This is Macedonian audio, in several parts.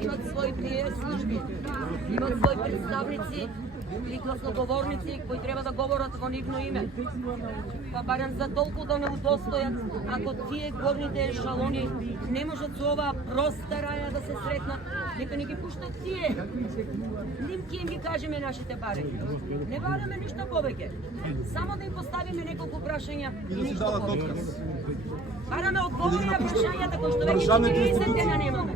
Имат своји служби, имат своји представници или гласноговорници кои треба да говорат во нивно име. Па барем за толку да не удостојат, ако тие горните ешалони не можат со оваа проста раја да се сретнат, нека не ги пуштат тие. Ним ќе им ги кажеме нашите барања. Не бараме ништо повеќе. Само да им поставиме неколку прашања и ништо повеќе. Бараме одговори на прашањата кои што веќе 40 дена немаме.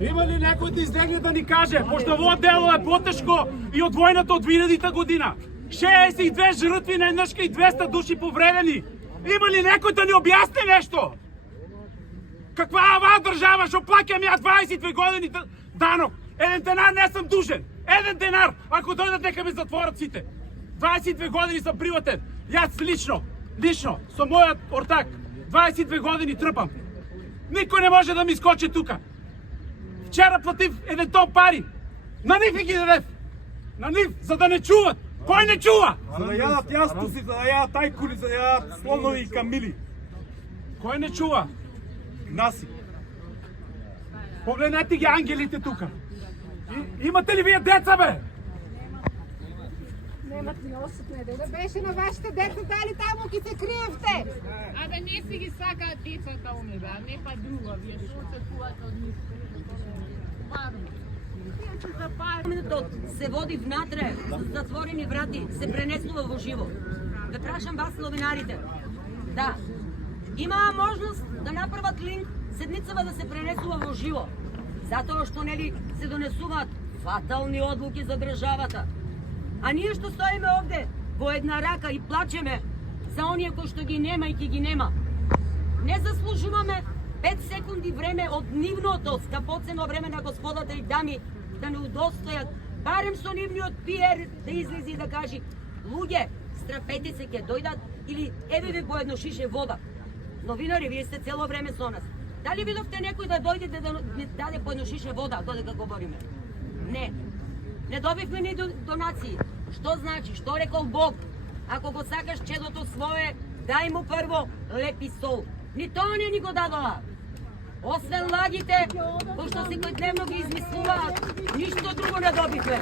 Има ли некој да излегне да ни каже, пошто ово дело е потешко и од војната од 2000 година? 62 жртви на еднашка и 200 души повредени. Има ли некој да ни објасни нешто? Каква е оваа држава што плаќам ја 22 години данок? Еден денар не сум дужен. Еден денар, ако дојдат нека ме затворат сите. 22 години сум приватен. Јас лично, со мојот ортак, 22 години трпам. Никој не може да ми скочи тука. Вчера платив еден тон пари. На нив ги дадев. На нив, за да не чуват. Кој не чува? За да јадат јастуси, за да јадат тајкули, за да јадат слонови и камили. Кој не чува? Наси. Погледнете ги ангелите тука. Имате ли вие деца, бе? Немат ни осетне, да беше на вашите деца, дали таму ки се криевте? Абе не си ги сакаат децата уме, бе, не па друго, вие што се чувате од нив. Минутот се води внатре, со затворени врати, се пренесува во живо. Ве прашам вас, новинарите, да, имаа можност да направат линк седницава да се пренесува во живо, затоа што нели се донесуваат фатални одлуки за државата. А ние што стоиме овде во една рака и плачеме за оние кои што ги нема и ки ги нема. Не заслужуваме 5 секунди време од нивното скапоцено време на господата и дами да не удостојат, барем со нивниот пиер да излези и да кажи: луѓе, страпете се, ќе дојдат, или еве ви по едно шише вода. Новинари, вие сте цело време со нас. Дали видовте некој да дојде да ни даде по едно шише вода додека говориме? Не. Не добивме ни донации. Што значи? Што рекол Бог? Ако го сакаш чедото свое, дај му прво леп и сол. Ни тоа не ни го дадоа. Освен лагите, кои што секој дневно ги измислуваат, ништо друго не добивме.